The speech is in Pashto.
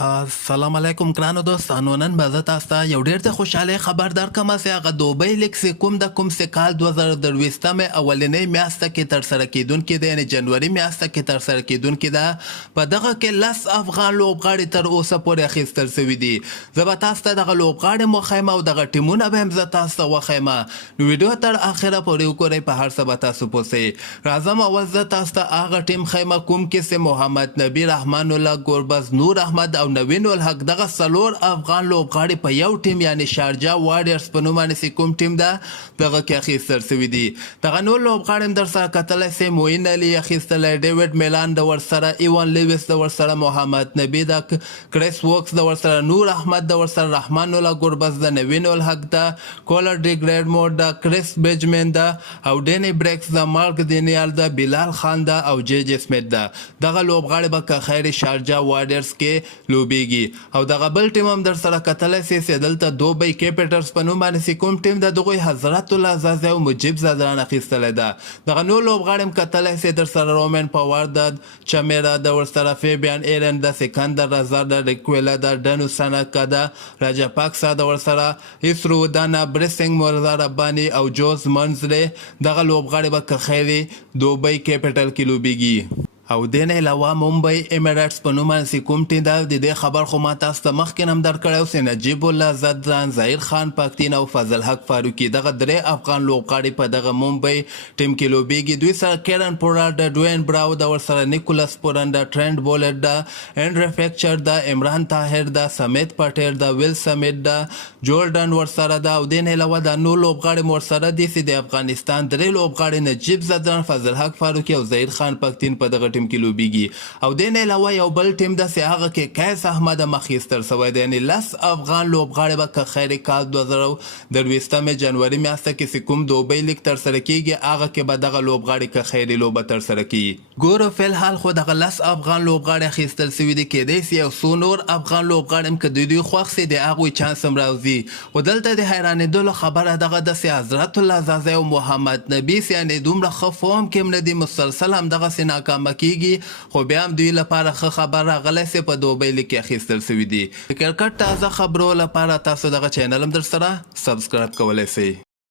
السلام علیکم ګرانو دوستانو. نن به زه تاسو ته یو ډېر د خوشحالۍ خبر درکړم چې هغه دوبۍ لیګ چې کوم د کوم چې کال 2023 اولنۍ میاشته کې ترسره کیدونکې ده، یعنې جنوري میاشته کې ترسره کیدونکې ده. په دغه کې 10 افغان لوبغاړي تر اوسه پورې اخیستل شوي دي. زه به تاسو ته دغه لوبغاړي وښیم او دغه ټیمونه به هم زه تاسو ته وښیم. نو ویډیو تر اخره پورې وګورئ، په هر څه به تاسو پوه شئ. راځم اول زه تاسو ته هغه ټیم ښیم کوم کې چې محمد نبي، رحمان الله، ګربز، نور احمد او نوین الحق دغه څلور افغان لوبغاړي په یو ټیم یعنی شارجه وارډرز په نوم باندې چې کوم ټیم ده دغه کې اخیستل شوي دي. دغه نور لوبغاړي هم در سره کتلی شئ. موین علي اخیستلی، ډیوډ میلان د ورسره، ایوان لیویس د ورسره، محمد نبي د، کریس ووکس د ورسره، نور احمد د ورسره، رحمان الله ګربز د، نوین الحق د، کولر ډي ګریډمور د، کریس بجمن د او ډینی بریکس د، مارک دینیال د، بلال خان د او جی جی سمیت د. دغه لوبغاړي به که خیر شارجه وارډرز کې لوبیږي. او دغه بل ټیم هم در سره کتلی شئ چې دلته دوبۍ کیپیټلز په نوم باندې چې کوم ټیم د دغوی حضرت الله زازی او مجیب زادران اخیستلی ده. دغه نور لوبغاړي هم کتلی شئ در سره رومن پاور د، چمیرا د ورسره، فیبیان ایرن د، سکندر رضا د، ریکویلا د، ډنو سنکا د، راجا پاکسا د ورسره، اسرو دانا، بریسنګ مرزا ربانی او جوز منزلی. دغه لوبغاړي به که خیر دوبۍ کیپیټل کې لوبیږي. او دې نه علاوه ممبئی امیریټس په نوم باندې کوم ټیم ده، د دې خبر خو ما تاسو ته مخکې هم درکړی و چې نجیب الله زدران، ظاهر خان پاکتین او فضل حق فاروقي دغه درې افغان لوبغاړي په دغه ممبئی ټیم کې لوبیږي. دوی سره کیرن پورار د، ډوین براو د ورسره، نیکولاس پورن د، ټرنټ بولټ د، انډر فیکچر د، عمران طاهر د، سمیت پټیر د، ویل سمیت د، جوردن ورسره د. او دې نه علاوه د نور لوبغاړي ورسره دي چې د افغانستان درې لوبغاړي نجیب زدران، فضل حق فاروقي او ظاهر خان پاکتین په دغه ټیم کې لوبیږي. او دې نه علاوه یو بل ټیم ده چې هغه کې قیس احمد هم اخیستل شوی دی، یعنې 10 افغان لوبغاړي به که خیر کال 2023 جنوري میاشته کې چې کوم دوبۍ لیګ ترسره کیږي هغه کې به دغه لوبغاړي که خیر لوبه ترسره کیږي. ګورو فلحال خو دغه 10 افغان لوبغاړي اخیستل شوي دي. کیدای شي یو څو نور افغان لوبغاړي هم که دوی خوښ شي د هغوی چانس هم راوځي. خو دلته د حیرانېدلو خبره دغه ده چې حضرت الله زازی او محمد نبي یعنې دومره ښه فورم کې هم نه دي، مسلسل همدغسې ناکامه کیږي. خو بیا هم دوی لپاره ښه خبر راغلی چې په دوبۍ لیګ کې اخیستل شوي دي. د کرکټ تازه خبرو لپاره تاسو دغه چینل هم در سره سبسکرایب کولی شئ.